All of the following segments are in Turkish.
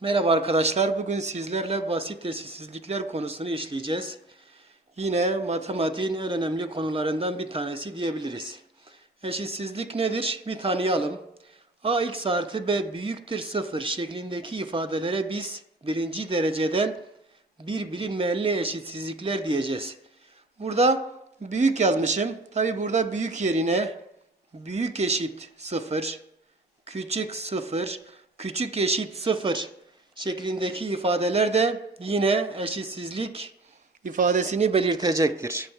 Merhaba arkadaşlar. Bugün sizlerle basit eşitsizlikler konusunu işleyeceğiz. Yine matematiğin en önemli konularından bir tanesi diyebiliriz. Eşitsizlik nedir? Bir tanıyalım. ax artı b büyüktür 0 şeklindeki ifadelere biz birinci dereceden bir bilinmeyenli eşitsizlikler diyeceğiz. Burada büyük yazmışım. Tabi burada büyük yerine büyük eşit 0, küçük 0, küçük eşit 0 şeklindeki ifadeler de yine eşitsizlik ifadesini belirtecektir.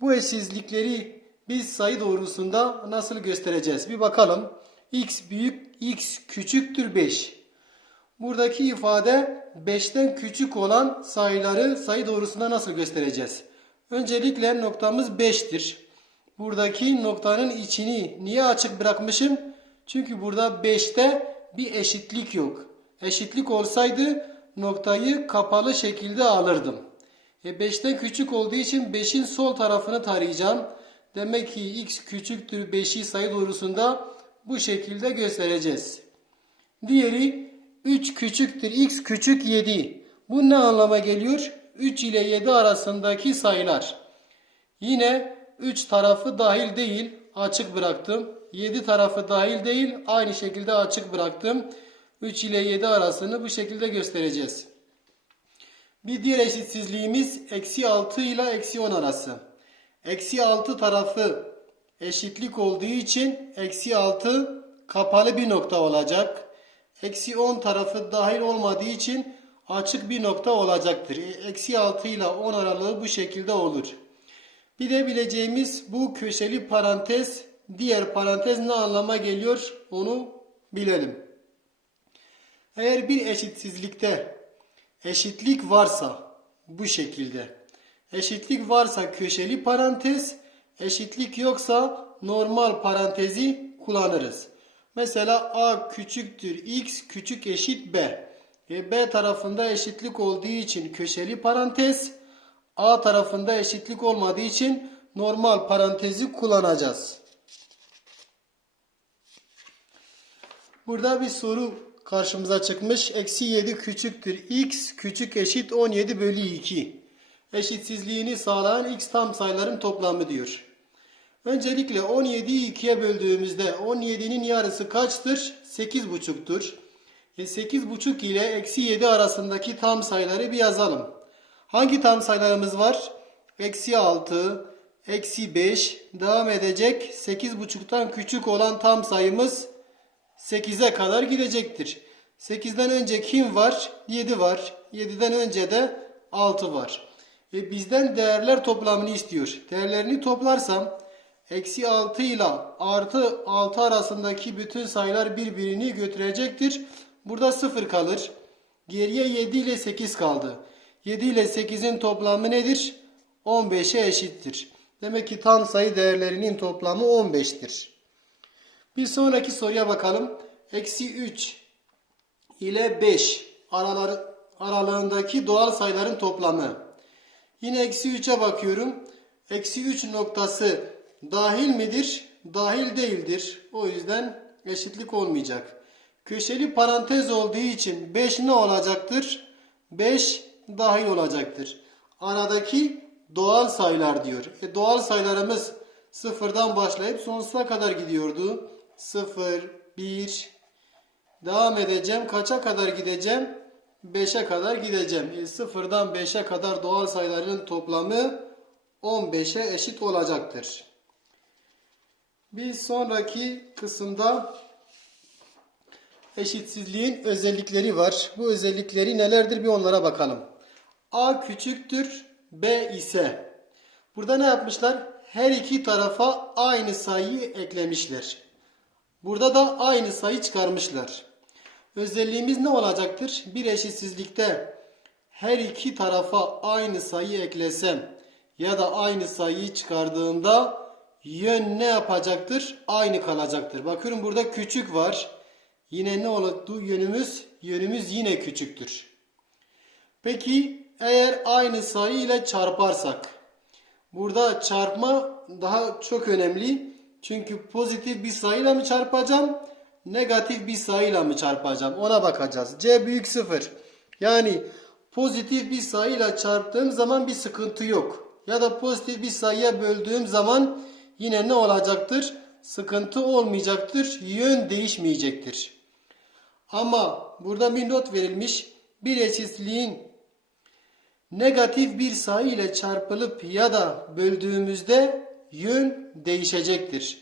Bu eşitsizlikleri biz sayı doğrusunda nasıl göstereceğiz? Bir bakalım. x büyük, x küçüktür 5. Buradaki ifade 5'ten küçük olan sayıları sayı doğrusunda nasıl göstereceğiz? Öncelikle noktamız 5'tir. Buradaki noktanın içini niye açık bırakmışım? Çünkü burada 5'te bir eşitlik yok. Eşitlik olsaydı noktayı kapalı şekilde alırdım. E 5'ten küçük olduğu için 5'in sol tarafını tarayacağım. Demek ki x küçüktür 5'i sayı doğrusunda bu şekilde göstereceğiz. Diğeri 3 küçüktür x küçük 7. Bu ne anlama geliyor? 3 ile 7 arasındaki sayılar. Yine 3 tarafı dahil değil açık bıraktım. 7 tarafı dahil değil aynı şekilde açık bıraktım. 3 ile 7 arasını bu şekilde göstereceğiz. Bir diğer eşitsizliğimiz eksi 6 ile eksi 10 arası. Eksi 6 tarafı eşitlik olduğu için eksi 6 kapalı bir nokta olacak. Eksi 10 tarafı dahil olmadığı için açık bir nokta olacaktır. E, Eksi 6 ile 10 aralığı bu şekilde olur. Bir de bileceğimiz bu köşeli parantez diğer parantez ne anlama geliyor onu bilelim. Eğer bir eşitsizlikte eşitlik varsa bu şekilde eşitlik varsa köşeli parantez eşitlik yoksa normal parantezi kullanırız. Mesela a küçüktür x küçük eşit b. E, b tarafında eşitlik olduğu için köşeli parantez a tarafında eşitlik olmadığı için normal parantezi kullanacağız. Burada bir soru karşımıza çıkmış. Eksi 7 küçüktür. x küçük eşit 17 bölü 2. Eşitsizliğini sağlayan x tam sayıların toplamı diyor. Öncelikle 17'yi 2'ye böldüğümüzde 17'nin yarısı kaçtır? 8,5'tur. E 8,5 ile eksi 7 arasındaki tam sayıları bir yazalım. Hangi tam sayılarımız var? Eksi 6, eksi 5 devam edecek. 8,5'tan küçük olan tam sayımız 8'e kadar gidecektir. 8'den önce kim var? 7 var. 7'den önce de 6 var. E bizden değerler toplamını istiyor. Değerlerini toplarsam eksi 6 ile artı 6 arasındaki bütün sayılar birbirini götürecektir. Burada 0 kalır. Geriye 7 ile 8 kaldı. 7 ile 8'in toplamı nedir? 15'e eşittir. Demek ki tam sayı değerlerinin toplamı 15'tir. Bir sonraki soruya bakalım. Eksi 3 ile 5 araları, aralığındaki doğal sayıların toplamı. Yine eksi 3'e bakıyorum. Eksi 3 noktası dahil midir? Dahil değildir. O yüzden eşitlik olmayacak. Köşeli parantez olduğu için 5 ne olacaktır? 5 dahil olacaktır. Aradaki doğal sayılar diyor. E, doğal sayılarımız sıfırdan başlayıp sonsuza kadar gidiyordu. 0, 1, devam edeceğim. Kaça kadar gideceğim? 5'e kadar gideceğim. E, sıfırdan 5'e kadar doğal sayıların toplamı 15'e eşit olacaktır. Bir sonraki kısımda eşitsizliğin özellikleri var. Bu özellikleri nelerdir bir onlara bakalım. A küçüktür B ise. Burada ne yapmışlar? Her iki tarafa aynı sayıyı eklemişler. Burada da aynı sayı çıkarmışlar. Özelliğimiz ne olacaktır? Bir eşitsizlikte her iki tarafa aynı sayı eklesem ya da aynı sayıyı çıkardığımda yön ne yapacaktır? Aynı kalacaktır. Bakıyorum burada küçük var. Yine ne oldu yönümüz? Yönümüz yine küçüktür. Peki eğer aynı sayı ile çarparsak burada çarpma daha çok önemli. Çünkü pozitif bir sayıyla mı çarpacağım negatif bir sayıyla mı çarpacağım? Ona bakacağız. C büyük 0. Yani pozitif bir sayıyla çarptığım zaman bir sıkıntı yok. Ya da pozitif bir sayıya böldüğüm zaman yine ne olacaktır? Sıkıntı olmayacaktır. Yön değişmeyecektir. Ama burada bir not verilmiş. Bir eşitliğin negatif bir sayı ile çarpılıp ya da böldüğümüzde yön değişecektir.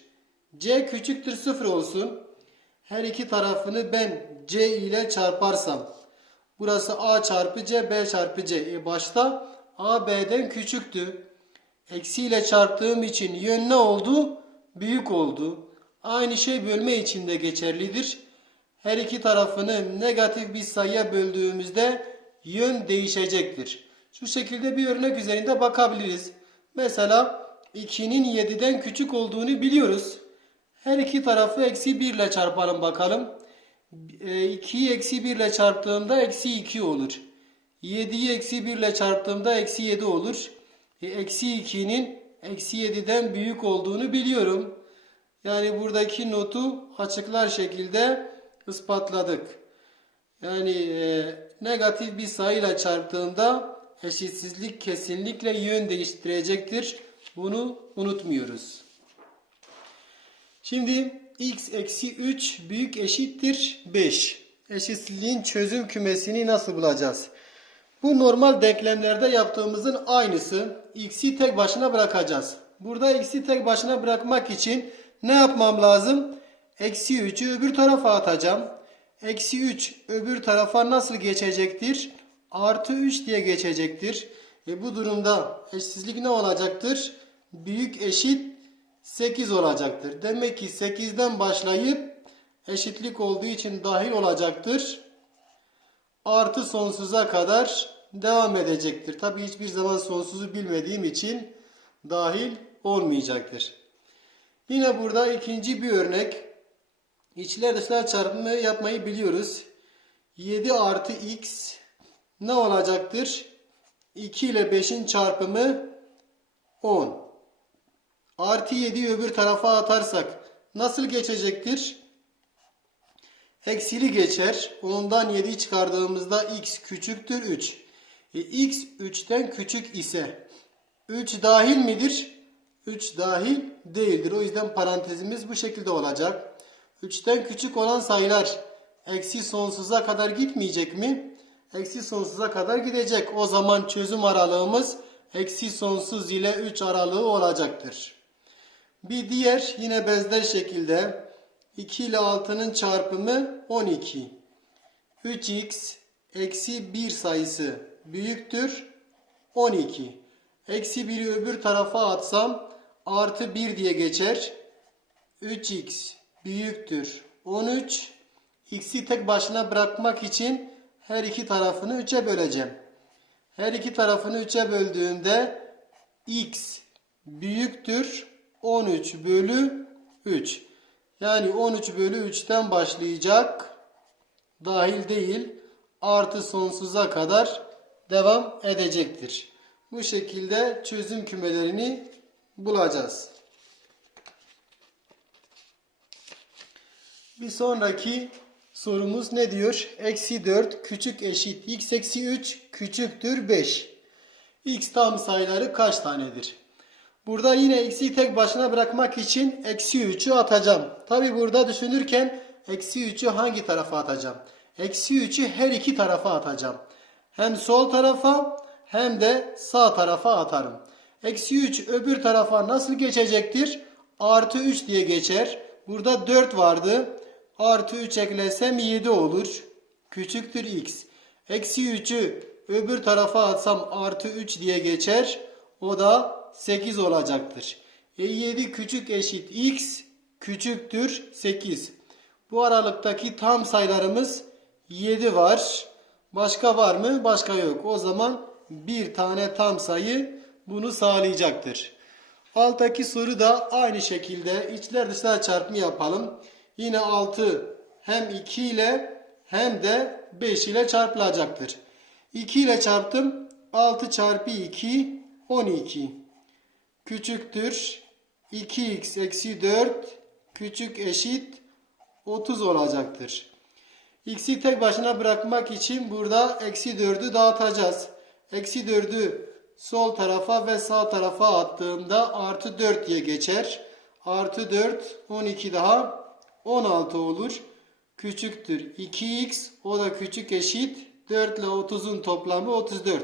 C küçüktür 0 olsun. Her iki tarafını ben C ile çarparsam. Burası A çarpı C, B çarpı C. E başta A B'den küçüktü. Eksi ile çarptığım için yön ne oldu? Büyük oldu. Aynı şey bölme için de geçerlidir. Her iki tarafını negatif bir sayıya böldüğümüzde yön değişecektir. Şu şekilde bir örnek üzerinde bakabiliriz. Mesela 2'nin 7'den küçük olduğunu biliyoruz. Her iki tarafı eksi 1 ile çarpalım bakalım. 2'yi eksi 1 ile çarptığımda eksi 2 olur. 7'yi eksi 1 ile çarptığımda eksi 7 olur. E, eksi 2'nin eksi 7'den büyük olduğunu biliyorum. Yani buradaki notu açıklar şekilde ispatladık. Yani e, negatif bir sayıyla çarptığında eşitsizlik kesinlikle yön değiştirecektir. Bunu unutmuyoruz. Şimdi x eksi 3 büyük eşittir 5. Eşitsizliğin çözüm kümesini nasıl bulacağız? Bu normal denklemlerde yaptığımızın aynısı. X'i tek başına bırakacağız. Burada x'i tek başına bırakmak için ne yapmam lazım? Eksi 3'ü öbür tarafa atacağım. Eksi 3 öbür tarafa nasıl geçecektir? Artı 3 diye geçecektir. E bu durumda eşsizlik ne olacaktır? Büyük eşit 8 olacaktır. Demek ki 8'den başlayıp eşitlik olduğu için dahil olacaktır. Artı sonsuza kadar devam edecektir. Tabi hiçbir zaman sonsuzu bilmediğim için dahil olmayacaktır. Yine burada ikinci bir örnek. İçler dışlar çarpımı yapmayı biliyoruz. 7 artı x ne olacaktır? 2 ile 5'in çarpımı 10. Artı 7'yi öbür tarafa atarsak nasıl geçecektir? Eksili geçer. Ondan 7'yi çıkardığımızda x küçüktür 3. E, x 3'ten küçük ise 3 dahil midir? 3 dahil değildir. O yüzden parantezimiz bu şekilde olacak. 3'ten küçük olan sayılar eksi sonsuza kadar gitmeyecek mi? Eksi sonsuza kadar gidecek. O zaman çözüm aralığımız eksi sonsuz ile 3 aralığı olacaktır. Bir diğer yine benzer şekilde 2 ile 6'nın çarpımı 12. 3x eksi 1 sayısı büyüktür 12. Eksi 1'i öbür tarafa atsam artı 1 diye geçer. 3x büyüktür 13. X'i tek başına bırakmak için her iki tarafını 3'e böleceğim. Her iki tarafını 3'e böldüğümde x büyüktür 13 bölü 3. Yani 13 bölü 3'ten başlayacak. Dahil değil. Artı sonsuza kadar devam edecektir. Bu şekilde çözüm kümelerini bulacağız. Bir sonraki sorumuz ne diyor? Eksi 4 küçük eşit x eksi 3 küçüktür 5. x tam sayıları kaç tanedir? Burada yine eksiyi tek başına bırakmak için eksi 3'ü atacağım. Tabi burada düşünürken eksi 3'ü hangi tarafa atacağım? Eksi 3'ü her iki tarafa atacağım. Hem sol tarafa hem de sağ tarafa atarım. Eksi 3 öbür tarafa nasıl geçecektir? Artı 3 diye geçer. Burada 4 vardı. Artı 3 eklesem 7 olur. Küçüktür x. Eksi 3'ü öbür tarafa atsam artı 3 diye geçer. O da 8 olacaktır. E 7 küçük eşit x küçüktür 8. Bu aralıktaki tam sayılarımız 7 var. Başka var mı? Başka yok. O zaman bir tane tam sayı bunu sağlayacaktır. Alttaki soru da aynı şekilde içler dışlar çarpımı yapalım. Yine 6 hem 2 ile hem de 5 ile çarpılacaktır. 2 ile çarptım. 6 çarpı 2 12 küçüktür 2x eksi 4 küçük eşit 30 olacaktır. X'i tek başına bırakmak için burada eksi 4'ü dağıtacağız. Eksi 4'ü sol tarafa ve sağ tarafa attığımda artı 4 diye geçer. Artı 4 12 daha 16 olur. Küçüktür 2x o da küçük eşit 4 ile 30'un toplamı 34.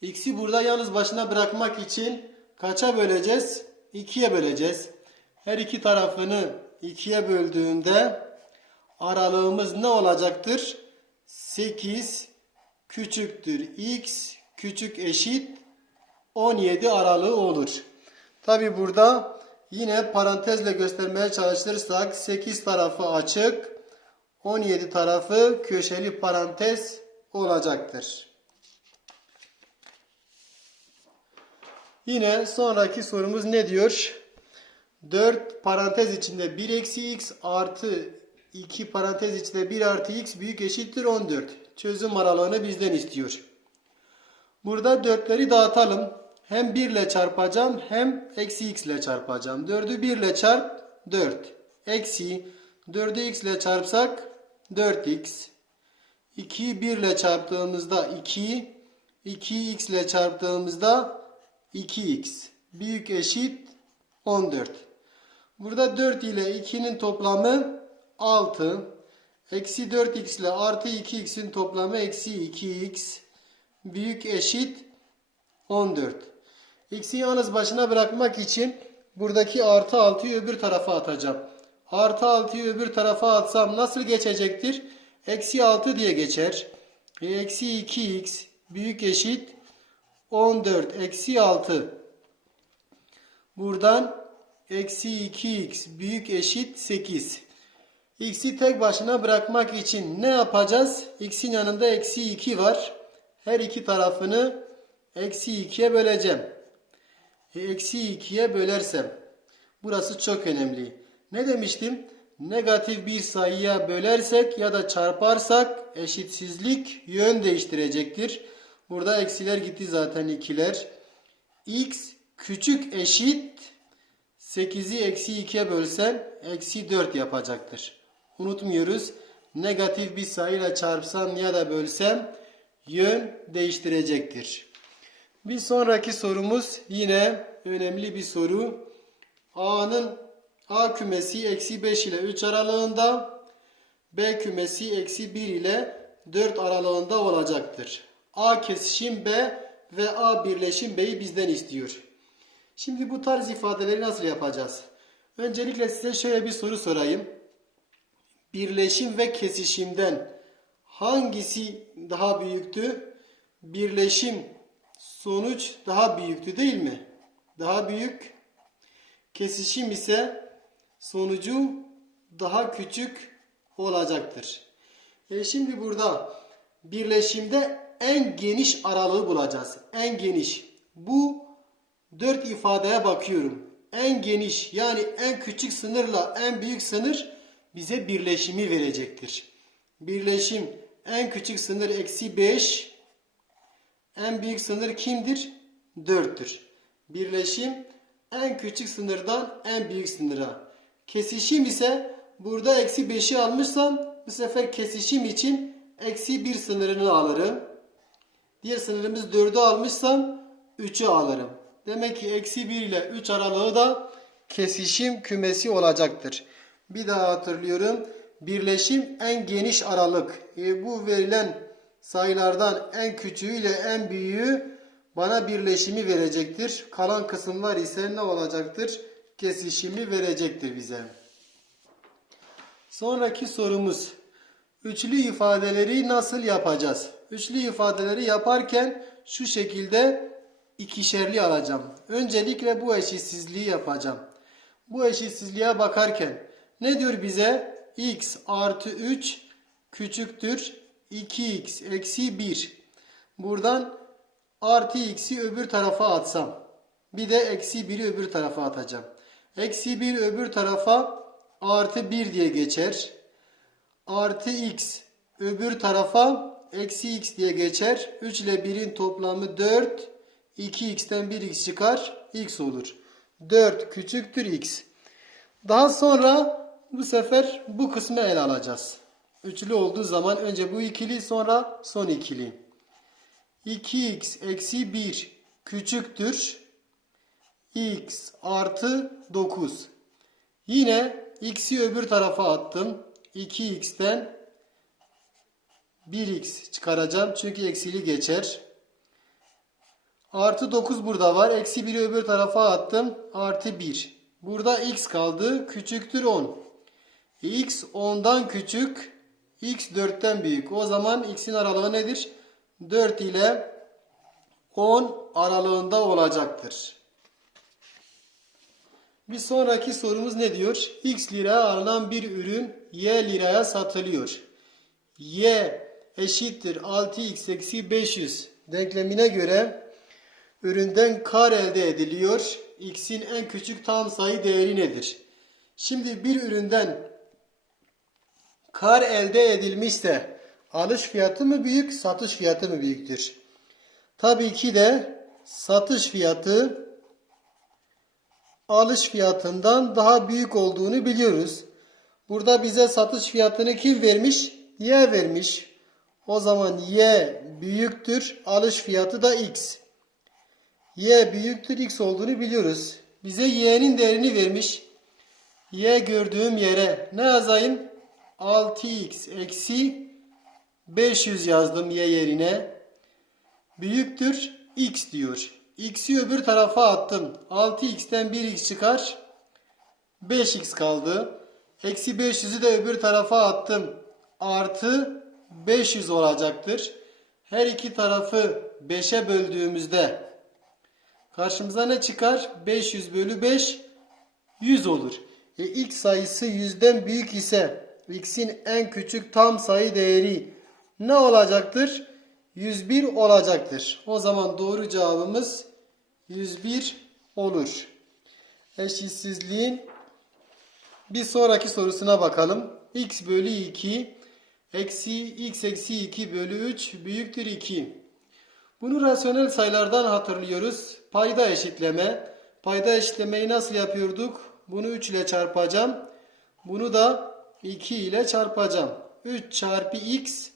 X'i burada yalnız başına bırakmak için kaça böleceğiz? 2'ye böleceğiz. Her iki tarafını 2'ye böldüğünde aralığımız ne olacaktır? 8 küçüktür x küçük eşit 17 aralığı olur. Tabi burada yine parantezle göstermeye çalışırsak 8 tarafı açık 17 tarafı köşeli parantez olacaktır. Yine sonraki sorumuz ne diyor? 4 parantez içinde 1 eksi x artı 2 parantez içinde 1 artı x büyük eşittir 14. Çözüm aralığını bizden istiyor. Burada 4'leri dağıtalım. Hem 1 ile çarpacağım hem eksi x ile çarpacağım. 4'ü 1 ile çarp 4. Eksi 4'ü x ile çarpsak 4x. 2'yi 1 ile çarptığımızda 2. 2'yi x ile çarptığımızda 2x. Büyük eşit 14. Burada 4 ile 2'nin toplamı 6. Eksi 4x ile artı 2x'in toplamı eksi 2x. Büyük eşit 14. X'i yalnız başına bırakmak için buradaki artı 6'yı öbür tarafa atacağım. Artı 6'yı öbür tarafa atsam nasıl geçecektir? Eksi 6 diye geçer. E, eksi 2x büyük eşit 14 eksi 6. Buradan eksi 2x büyük eşit 8. X'i tek başına bırakmak için ne yapacağız? X'in yanında eksi 2 var. Her iki tarafını eksi 2'ye böleceğim. Eksi 2'ye bölersem. Burası çok önemli. Ne demiştim? Negatif bir sayıya bölersek ya da çarparsak eşitsizlik yön değiştirecektir. Burada eksiler gitti zaten ikiler. X küçük eşit 8'i eksi 2'ye bölsen eksi 4 yapacaktır. Unutmuyoruz. Negatif bir sayıyla çarpsam ya da bölsem yön değiştirecektir. Bir sonraki sorumuz yine önemli bir soru. A'nın A kümesi eksi 5 ile 3 aralığında B kümesi eksi 1 ile 4 aralığında olacaktır. A kesişim B ve A birleşim B'yi bizden istiyor. Şimdi bu tarz ifadeleri nasıl yapacağız? Öncelikle size şöyle bir soru sorayım. Birleşim ve kesişimden hangisi daha büyüktü? Birleşim sonuç daha büyüktü değil mi? Daha büyük. Kesişim ise sonucu daha küçük olacaktır. E şimdi burada birleşimde en geniş aralığı bulacağız. En geniş. Bu dört ifadeye bakıyorum. En geniş yani en küçük sınırla en büyük sınır bize birleşimi verecektir. Birleşim en küçük sınır eksi 5. En büyük sınır kimdir? 4'tür. Birleşim en küçük sınırdan en büyük sınıra. Kesişim ise burada eksi 5'i almışsam bu sefer kesişim için eksi 1 sınırını alırım. Diğer sınırımız 4'ü almışsam 3'ü alırım. Demek ki eksi 1 ile 3 aralığı da kesişim kümesi olacaktır. Bir daha hatırlıyorum. Birleşim en geniş aralık. E, bu verilen sayılardan en küçüğü ile en büyüğü bana birleşimi verecektir. Kalan kısımlar ise ne olacaktır? Kesişimi verecektir bize. Sonraki sorumuz. Üçlü ifadeleri nasıl yapacağız? Üçlü ifadeleri yaparken şu şekilde ikişerli alacağım. Öncelikle bu eşitsizliği yapacağım. Bu eşitsizliğe bakarken ne diyor bize? x artı 3 küçüktür 2x eksi 1. Buradan artı x'i öbür tarafa atsam. Bir de eksi 1'i öbür tarafa atacağım. Eksi 1 öbür tarafa artı 1 diye geçer. Artı x öbür tarafa eksi x diye geçer. 3 ile 1'in toplamı 4. 2x'ten 1x çıkar. x olur. 4 küçüktür x. Daha sonra bu sefer bu kısmı ele alacağız. Üçlü olduğu zaman önce bu ikili sonra son ikili. 2x eksi 1 küçüktür. x artı 9. Yine x'i öbür tarafa attım. 2x'ten 1x çıkaracağım. Çünkü eksili geçer. Artı 9 burada var. Eksi 1'i öbür tarafa attım. Artı 1. Burada x kaldı. Küçüktür 10. E, x 10'dan küçük. X 4'ten büyük. O zaman x'in aralığı nedir? 4 ile 10 aralığında olacaktır. Bir sonraki sorumuz ne diyor? X liraya alınan bir ürün Y liraya satılıyor. Y eşittir 6x eksi 500 denklemine göre üründen kar elde ediliyor. X'in en küçük tam sayı değeri nedir? Şimdi bir üründen kar elde edilmişse alış fiyatı mı büyük, satış fiyatı mı büyüktür? Tabii ki de satış fiyatı alış fiyatından daha büyük olduğunu biliyoruz. Burada bize satış fiyatını kim vermiş? Y vermiş. O zaman Y büyüktür. Alış fiyatı da X. Y büyüktür X olduğunu biliyoruz. Bize Y'nin değerini vermiş. Y gördüğüm yere ne yazayım? 6X eksi 500 yazdım Y yerine. Büyüktür X diyor. X'i öbür tarafa attım. 6x'ten 1x çıkar. 5x kaldı. Eksi 500'ü de öbür tarafa attım. Artı 500 olacaktır. Her iki tarafı 5'e böldüğümüzde karşımıza ne çıkar? 500 bölü 5 100 olur. E, x sayısı 100'den büyük ise x'in en küçük tam sayı değeri ne olacaktır? 101 olacaktır. O zaman doğru cevabımız 101 olur. Eşitsizliğin bir sonraki sorusuna bakalım. x bölü 2 eksi x eksi 2 bölü 3 büyüktür 2. Bunu rasyonel sayılardan hatırlıyoruz. Payda eşitleme. Payda eşitlemeyi nasıl yapıyorduk? Bunu 3 ile çarpacağım. Bunu da 2 ile çarpacağım. 3 çarpı x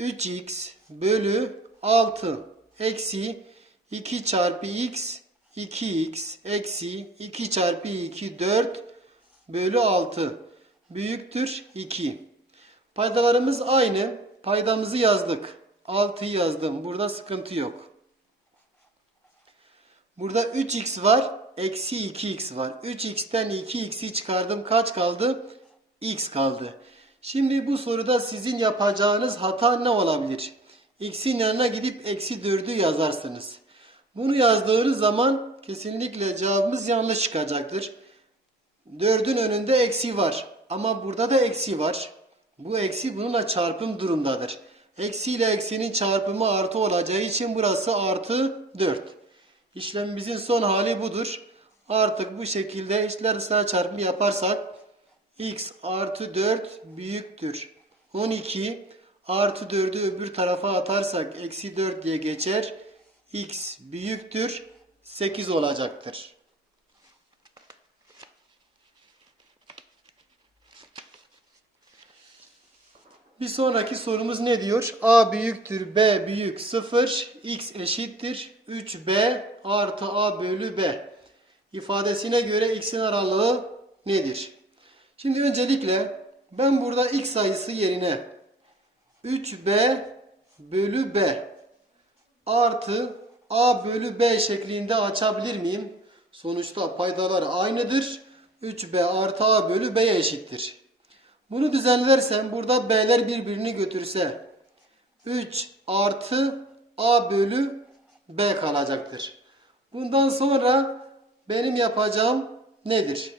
3x bölü 6 eksi 2 çarpı x 2x eksi 2 çarpı 2 4 bölü 6 büyüktür 2. Paydalarımız aynı. Paydamızı yazdık. 6'yı yazdım. Burada sıkıntı yok. Burada 3x var. Eksi 2x var. 3x'ten 2x'i çıkardım. Kaç kaldı? X kaldı. Şimdi bu soruda sizin yapacağınız hata ne olabilir? X'in yanına gidip eksi 4'ü yazarsınız. Bunu yazdığınız zaman kesinlikle cevabımız yanlış çıkacaktır. 4'ün önünde eksi var. Ama burada da eksi var. Bu eksi bununla çarpım durumdadır. Eksi ile eksinin çarpımı artı olacağı için burası artı 4. İşlemimizin son hali budur. Artık bu şekilde içler dışlar çarpımı yaparsak x artı 4 büyüktür. 12 artı 4'ü öbür tarafa atarsak eksi 4 diye geçer. x büyüktür. 8 olacaktır. Bir sonraki sorumuz ne diyor? A büyüktür B büyük 0 x eşittir 3b artı a bölü b ifadesine göre x'in aralığı nedir? Şimdi öncelikle ben burada x sayısı yerine 3b bölü b artı a bölü b şeklinde açabilir miyim? Sonuçta paydalar aynıdır. 3b artı a bölü b'ye eşittir. Bunu düzenlersem burada b'ler birbirini götürse 3 artı a bölü b kalacaktır. Bundan sonra benim yapacağım nedir?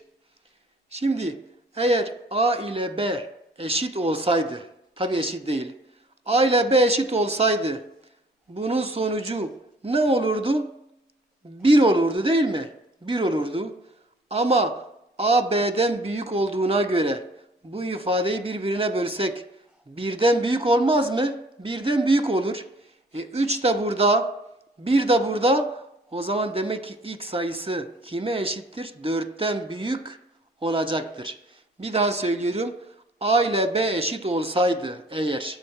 Şimdi eğer a ile b eşit olsaydı, tabi eşit değil. a ile b eşit olsaydı bunun sonucu ne olurdu? 1 olurdu değil mi? 1 olurdu. Ama a b'den büyük olduğuna göre bu ifadeyi birbirine bölsek birden büyük olmaz mı? Birden büyük olur. E 3 de burada, 1 de burada. O zaman demek ki x sayısı kime eşittir? 4'ten büyük olacaktır. Bir daha söylüyorum. A ile B eşit olsaydı eğer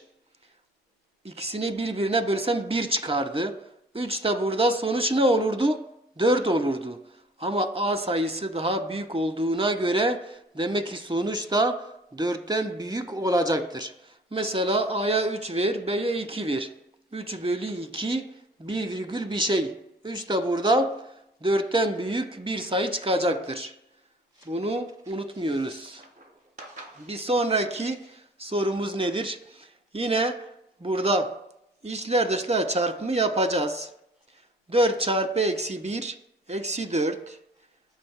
ikisini birbirine bölsem 1 çıkardı. 3 de burada sonuç ne olurdu? 4 olurdu. Ama A sayısı daha büyük olduğuna göre demek ki sonuç da 4'ten büyük olacaktır. Mesela A'ya 3 ver, B'ye 2 ver. 3 bölü 2 1 virgül bir şey. 3 de burada 4'ten büyük bir sayı çıkacaktır. Bunu unutmuyoruz. Bir sonraki sorumuz nedir? Yine burada içler dışlar çarpımı yapacağız. 4 çarpı eksi 1 eksi 4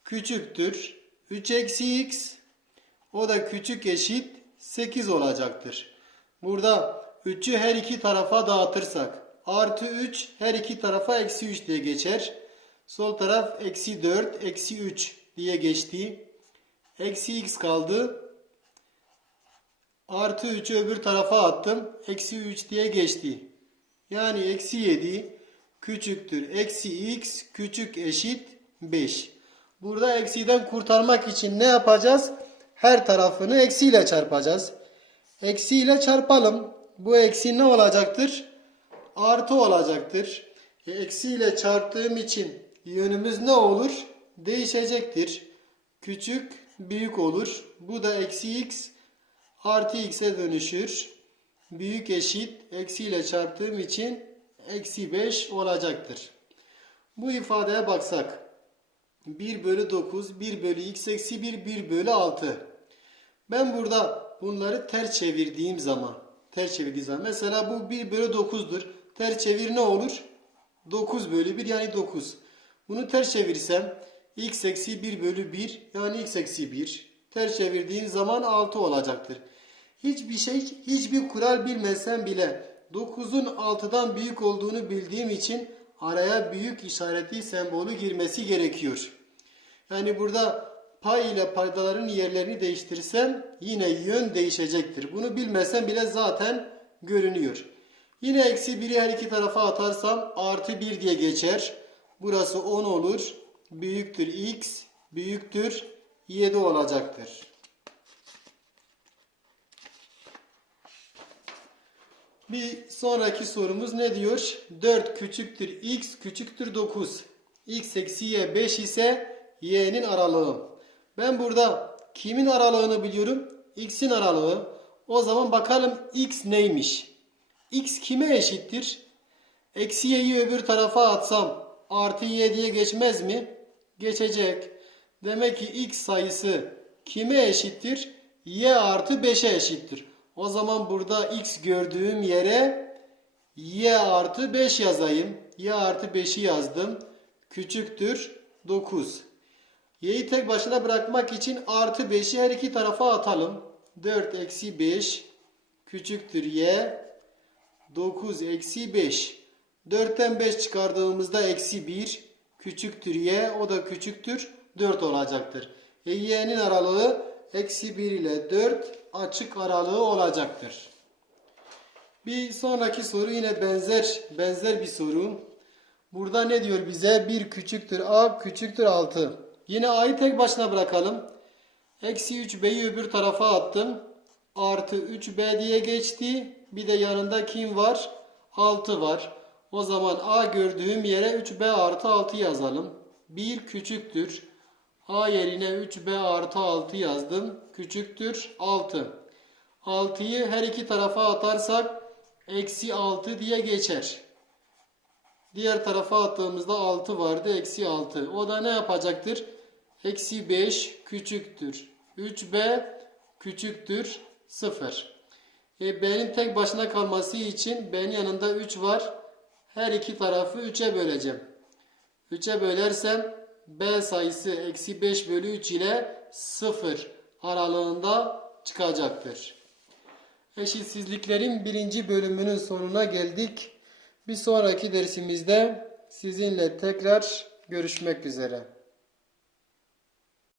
küçüktür. 3 eksi x o da küçük eşit 8 olacaktır. Burada 3'ü her iki tarafa dağıtırsak artı 3 her iki tarafa eksi 3 diye geçer. Sol taraf eksi 4 eksi 3 diye geçti. Eksi x kaldı. Artı 3'ü öbür tarafa attım. Eksi 3 diye geçti. Yani eksi 7 küçüktür. Eksi x küçük eşit 5. Burada eksiden kurtarmak için ne yapacağız? Her tarafını eksiyle çarpacağız. Eksiyle çarpalım. Bu eksi ne olacaktır? Artı olacaktır. E, eksiyle çarptığım için yönümüz ne olur? Değişecektir. Küçük büyük olur. Bu da eksi x artı x'e dönüşür. Büyük eşit eksiyle çarptığım için eksi 5 olacaktır. Bu ifadeye baksak 1 bölü 9, 1 bölü x eksi 1, 1 bölü 6. Ben burada bunları ters çevirdiğim zaman, ters çevirdiğim zaman mesela bu 1 bölü 9'dur. Ters çevir ne olur? 9 bölü 1 yani 9. Bunu ters çevirsem x eksi 1 bölü 1 yani x eksi 1. Ters çevirdiğim zaman 6 olacaktır. Hiçbir şey, hiçbir kural bilmesem bile 9'un 6'dan büyük olduğunu bildiğim için araya büyük işareti sembolü girmesi gerekiyor. Yani burada pay ile paydaların yerlerini değiştirsem yine yön değişecektir. Bunu bilmesem bile zaten görünüyor. Yine eksi 1'i her iki tarafa atarsam artı 1 diye geçer. Burası 10 olur. Büyüktür x, büyüktür 7 olacaktır. Bir sonraki sorumuz ne diyor? 4 küçüktür x küçüktür 9. x eksi y 5 ise y'nin aralığı. Ben burada kimin aralığını biliyorum? x'in aralığı. O zaman bakalım x neymiş? x kime eşittir? Eksi y'yi öbür tarafa atsam artı y diye geçmez mi? Geçecek. Demek ki x sayısı kime eşittir? y artı 5'e eşittir. O zaman burada x gördüğüm yere y artı 5 yazayım. y artı 5'i yazdım. Küçüktür 9. y'yi tek başına bırakmak için artı 5'i her iki tarafa atalım. 4 eksi 5 küçüktür y. 9 eksi 5. 4'ten 5 çıkardığımızda eksi 1 küçüktür y. O da küçüktür 4 olacaktır. E, y'nin aralığı eksi 1 ile 4 açık aralığı olacaktır. Bir sonraki soru yine benzer benzer bir soru. Burada ne diyor bize? 1 küçüktür a küçüktür 6. Yine a'yı tek başına bırakalım. Eksi 3b'yi öbür tarafa attım. Artı 3b diye geçti. Bir de yanında kim var? 6 var. O zaman a gördüğüm yere 3b artı 6 yazalım. 1 küçüktür. A yerine 3B artı 6 yazdım. Küçüktür 6. 6'yı her iki tarafa atarsak eksi 6 diye geçer. Diğer tarafa attığımızda 6 vardı. Eksi 6. O da ne yapacaktır? Eksi 5 küçüktür. 3B küçüktür 0. E, B'nin tek başına kalması için B'nin yanında 3 var. Her iki tarafı 3'e böleceğim. 3'e bölersem B sayısı eksi 5 bölü 3 ile 0 aralığında çıkacaktır. Eşitsizliklerin birinci bölümünün sonuna geldik. Bir sonraki dersimizde sizinle tekrar görüşmek üzere.